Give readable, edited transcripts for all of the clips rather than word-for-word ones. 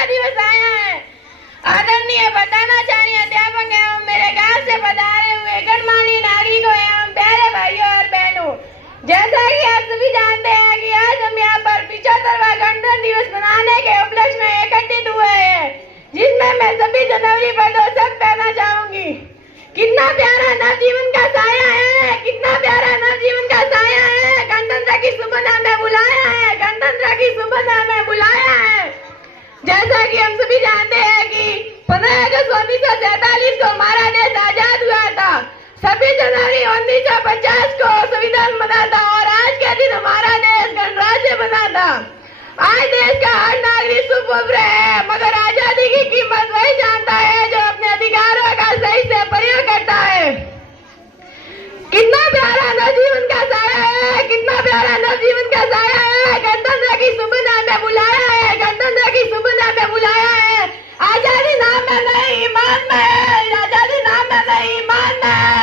का दिवस आया है। आदरणीय प्रधानाचार्य अध्यापक एवं मेरे गांव से पधारे हुए गणमान्य नागरिकों एवं प्यारे भाइयों और बहनों, जैसा कि आप सभी जानते हैं कि आज हम यहाँ पर 75वां गणतंत्र दिवस मनाने के उपलक्ष्य में एकत्रित हुए हैं, जिसमें मैं 26 जनवरी पर दो शब्द कहना चाहूंगी। कितना प्यारा नवजीवन का साया है, कितना प्यारा नवजीवन का साया है। गणतंत्र की सुमन हमें बुलाया है, गणतंत्र की सुमन हमें बुलाया है। जैसा कि हम सभी जानते हैं कि 15 अगस्त 1947 को हमारा देश आजाद हुआ था। 26 जनवरी 1950 को संविधान बना था और आज के दिन हमारा देश गणराज्य बना था। आज देश का हर नागरिक सुपुत्र है, मगर आजादी की कीमत वही जानता है जो अपने अधिकारों का सही से प्रयोग करता है। कितना प्यारा नवजीवन का साया है, कितना प्यारा नवजीवन का साया है। गणतंत्र की सुमन हमें बुलाया है, गणतंत्र की सुमन हमें बुलाया है। आजादी नाम में नहीं ईमान में है, आजादी नाम में नहीं ईमान में है।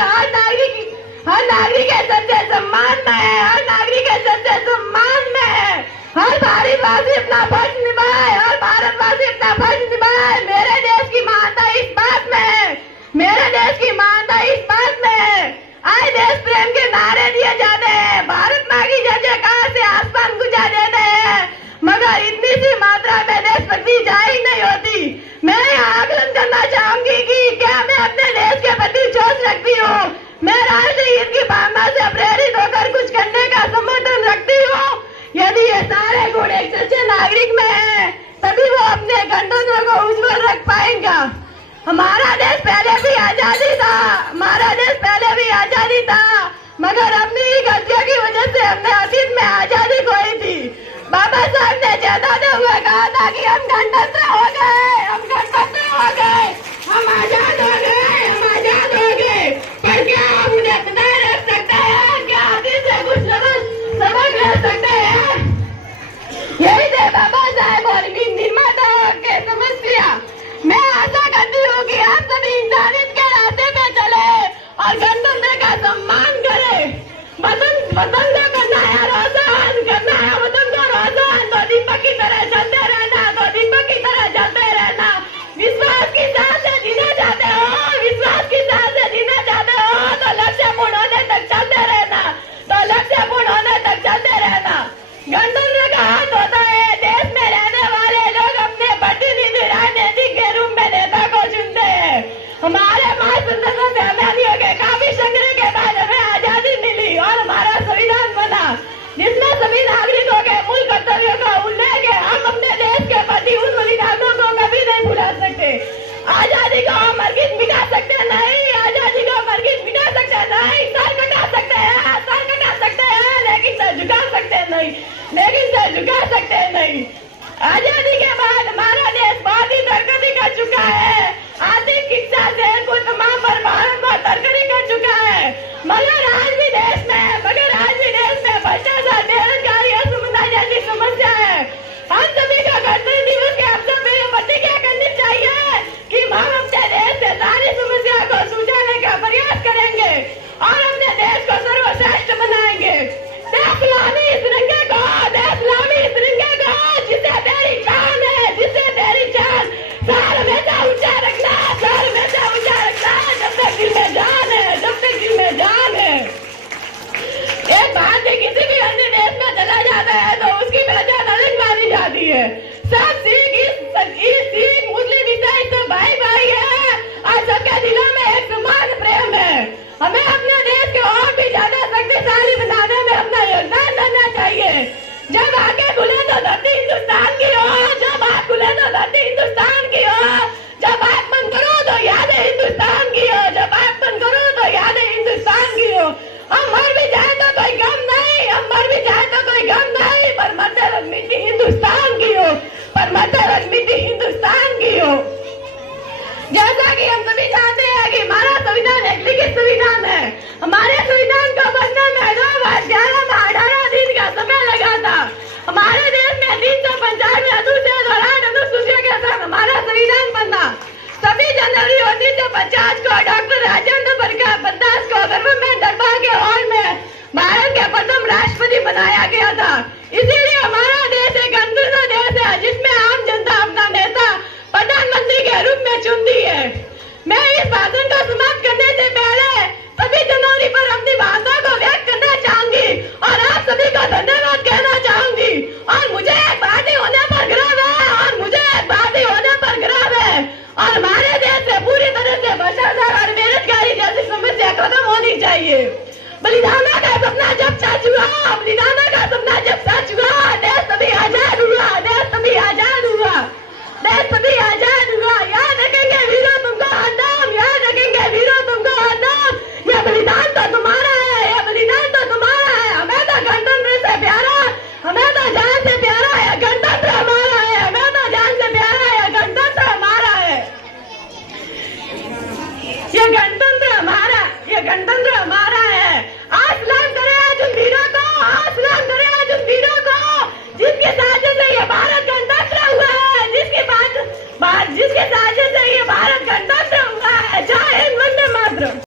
हर नागरिक के सच्चे सम्मान में है, हर नागरिक के सच्चे सम्मान में है। हर भारतवासी अपना फर्ज निभाए, हर भारतवासी अपना फर्ज निभाए। मेरे देश की महानता इस बात में है, मेरे देश की महानता इस बात में है। आज देश प्रेम के नारे दिए जाते हैं, भारत माँ की जय जयकार से आसमान गुंजा देते हैं, मगर इतनी सी मात्रा में देशभक्ति जाहिर नहीं होती। मैं आकलन करना चाहूंगी कि क्या मैं अपने देश के प्रति सोच रखती हूँ, मैं राष्ट्रीय हित की भावना से प्रेरित होकर कुछ करने का समर्थन रखती हूँ। यदि ये सारे गुण एक सच्चे नागरिक में है, तभी वो अपने गणतंत्र को उज्जवल रख पाएगा। हमारा देश पहले भी आजादी था, हमारा देश पहले भी आजादी था, मगर अपनी ही गलतियों की वजह से हमने अतीत में आजादी खोई थी। बाबा साहब ने चेताते हुए कहा था कि हम गणतंत्र हो गए, हम गणतंत्र हो गए, हम आजाद हो गए, हम आजाद हो गए। पर क्या हम उन्हें बनाए रख सकते हैं? क्या अतीत से कुछ सबक ले सकते हैं? यही थे बाबा साहब और निर्माताओं के समस्या। मैं आशा करती हूँ कि आप सभी इंसानियत के रास्ते पे चले और गणतंत्र का सम्मान करें। वतन को करना है रोशन, करना है वतन को रोशन, तो दीपक की तरह चलते रहना, तो दीपक की तरह चलते रहना। विश्वास की साथ से जीना चाहते हो, विश्वास की साथ से जीना चाहते हो, तो लक्ष्य पूर्ण होने तक चलते रहना, तो लक्ष्य पूर्ण होने तक चलते रहना। गणतंत्र का हाथ होता है, देश में रहने वाले लोग अपने प्रतिनिधि राजनीतिक के रूप में नेता को चुनते हैं। हमारे महासंसद में हमें के काफी संघर्ष के बाद हमें आजादी मिली और हमारा संविधान बना, जिसमें सभी नागरिकों के मूल कर्तव्यों का उल्लेख है। हम अपने देश के प्रति उन बलिदानों को कभी नहीं भुला सकते। आजादी को हम हरगिज मिटा सकते नहीं, आजादी को हम हरगिज मिटा सकते नहीं। सर कटा सकते हैं, सर कटा सकते हैं, लेकिन सर झुका सकते नहीं, लेकिन सर झुका सकते नहीं। आजादी के बाद हमारा देश बहुत ही तरक्की कर चुका है, आर्थिक शिक्षा से कुछ तमाम पर भारत को तरक्की कर चुका है, मगर आज भी देश में भ्रष्टाचार, बेरोजगारी, असुविधा जैसी समस्या है। हम सभी को गणतंत्र दिवस के अवसर पर यह प्रतिज्ञा करनी चाहिए कि हम अपने देश से सारी समस्या को सुलझाने का प्रयास करेंगे और अपने देश को सर्वश्रेष्ठ बनाएंगे। देशलामी तिरंगे को, देशलामी तिरंगे को, जिसे तेरी शान है, जिसे तेरी जान, सर हमेशा ऊंचा रखना, सर हमेशा ऊंचा रखना, जब तक दिल में जान है, जब तक दिल में जान है। एक भारतीय किसी भी अन्य देश में चला जाता है तो उसकी पहचान अलग मानी जाती है। सब सिख मुस्लिम ईसाई सब भाई भाई है और सबके दिलों में एक समान प्रेम है। हमें अपने देश को और भी ज्यादा शक्तिशाली बनाने में अपना योगदान देना चाहिए। जब आंखें खुले तो धरती हिंदुस्तान की हो, जब आंख खुले तो धरती हिंदुस्तान की हो, जब आंख बंद करो तो यादें हिंदुस्तान की हो, जब आंख बंद करो तो यादें हिंदुस्तान की हो। हम मर भी जाए तो कोई गम नहीं, हम मर भी जाए तो कोई गम नहीं, पर मरते वक्त मिट्टी हिंदुस्तान की हो, पर मरते वक्त मिट्टी हिंदुस्तान की हो। जैसा कि हम सभी जानते हैं कि हमारा संविधान एक लिखित संविधान है। हमारे संविधान को बनने में 2 वर्ष 11 माह 18 दिन का समय लगा था। हमारे देश में 395 अनुच्छेद और 8 अनुसूचियों के साथ हमारा संविधान बना। 26 जनवरी 1950 को डॉक्टर राजेंद्र प्रकाश को गवर्नमेंट दरबार के हॉल में भारत के प्रथम राष्ट्रपति बनाया गया था। इसीलिए हमारा देश एक गणतंत्र देश है, जिसमें आम जनता अपना नेता इस भाषण को समाप्त करने से पहले 26 जनवरी पर अपनी भाषा को व्यक्त करना चाहूंगी और आप सभी को धन्यवाद कहना चाहूंगी और मुझे